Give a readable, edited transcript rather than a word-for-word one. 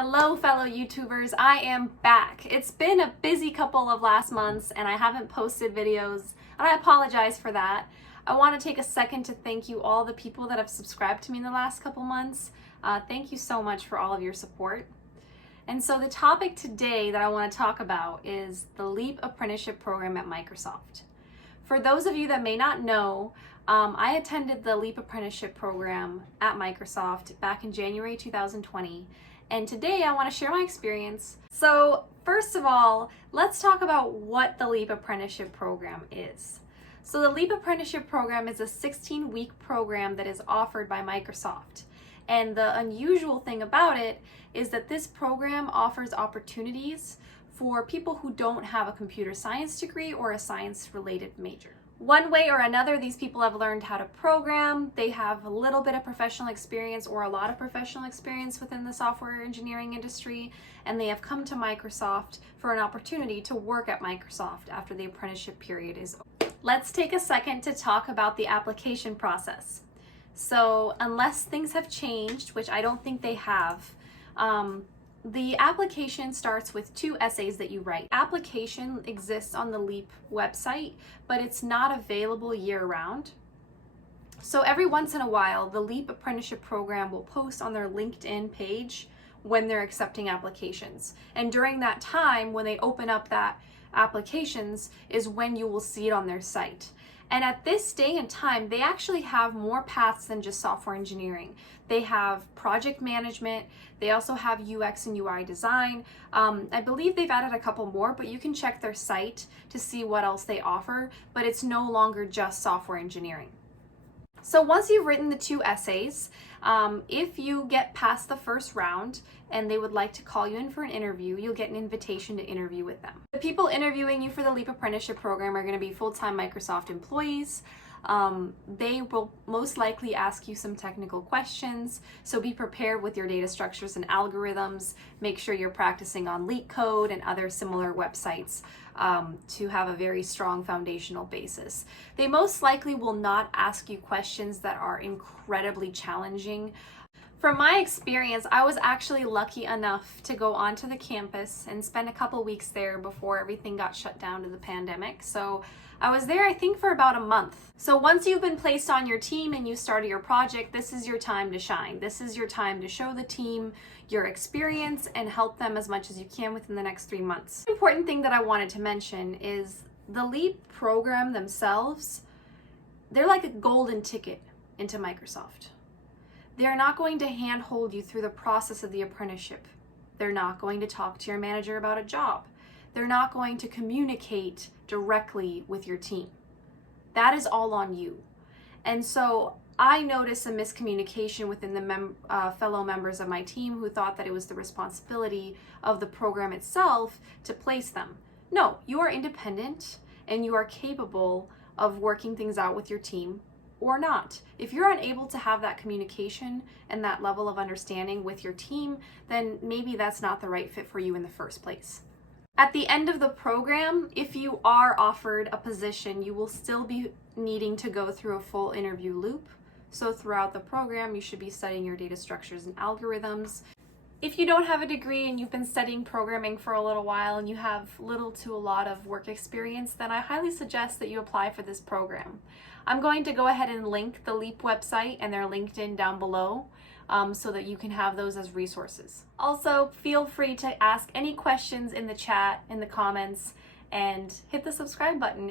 Hello fellow YouTubers, I am back. It's been a busy couple of last months and I haven't posted videos and I apologize for that. I want to take a second to thank you all the people that have subscribed to me in the last couple months. Thank you so much for all of your support. And so the topic today that I want to talk about is the LEAP Apprenticeship Program at Microsoft. For those of you that may not know, I attended the LEAP Apprenticeship Program at Microsoft back in January 2020. And today I want to share my experience. So first of all, let's talk about what the LEAP Apprenticeship Program is. So the LEAP Apprenticeship Program is a 16-week program that is offered by Microsoft. And the unusual thing about it is that this program offers opportunities for people who don't have a computer science degree or a science-related major. One way or another, these people have learned how to program. They have a little bit of professional experience or a lot of professional experience within the software engineering industry, and they have come to Microsoft for an opportunity to work at Microsoft after the apprenticeship period is over. Let's take a second to talk about the application process. So unless things have changed, which I don't think they have, the application starts with 2 essays that you write. Application exists on the LEAP website, but it's not available year-round. So every once in a while, the LEAP Apprenticeship Program will post on their LinkedIn page when they're accepting applications. And during that time, when they open up that applications, is when you will see it on their site. And at this day and time, they actually have more paths than just software engineering. They have project management. They also have UX and UI design. I believe they've added a couple more, but you can check their site to see what else they offer, but it's no longer just software engineering. So once you've written the 2 essays, if you get past the first round and they would like to call you in for an interview, you'll get an invitation to interview with them. The people interviewing you for the LEAP Apprenticeship Program are going to be full-time Microsoft employees. They will most likely ask you some technical questions, so be prepared with your data structures and algorithms. Make sure you're practicing on LeetCode and other similar websites to have a very strong foundational basis. They most likely will not ask you questions that are incredibly challenging. From my experience, I was actually lucky enough to go onto the campus and spend a couple weeks there before everything got shut down to the pandemic. So I was there, I think, for about a month. So once you've been placed on your team and you started your project, this is your time to shine. This is your time to show the team your experience and help them as much as you can within the next 3 months. The important thing that I wanted to mention is the LEAP program themselves, they're like a golden ticket into Microsoft. They're not going to handhold you through the process of the apprenticeship. They're not going to talk to your manager about a job. They're not going to communicate directly with your team. That is all on you. And so I noticed a miscommunication within the fellow members of my team who thought that it was the responsibility of the program itself to place them. No, you are independent and you are capable of working things out with your team or not. If you're unable to have that communication and that level of understanding with your team, then maybe that's not the right fit for you in the first place. At the end of the program, if you are offered a position, you will still be needing to go through a full interview loop. So throughout the program, you should be studying your data structures and algorithms. If you don't have a degree and you've been studying programming for a little while and you have little to a lot of work experience, then I highly suggest that you apply for this program. I'm going to go ahead and link the LEAP website and their LinkedIn down below so that you can have those as resources. Also, feel free to ask any questions in the chat, in the comments, and hit the subscribe button.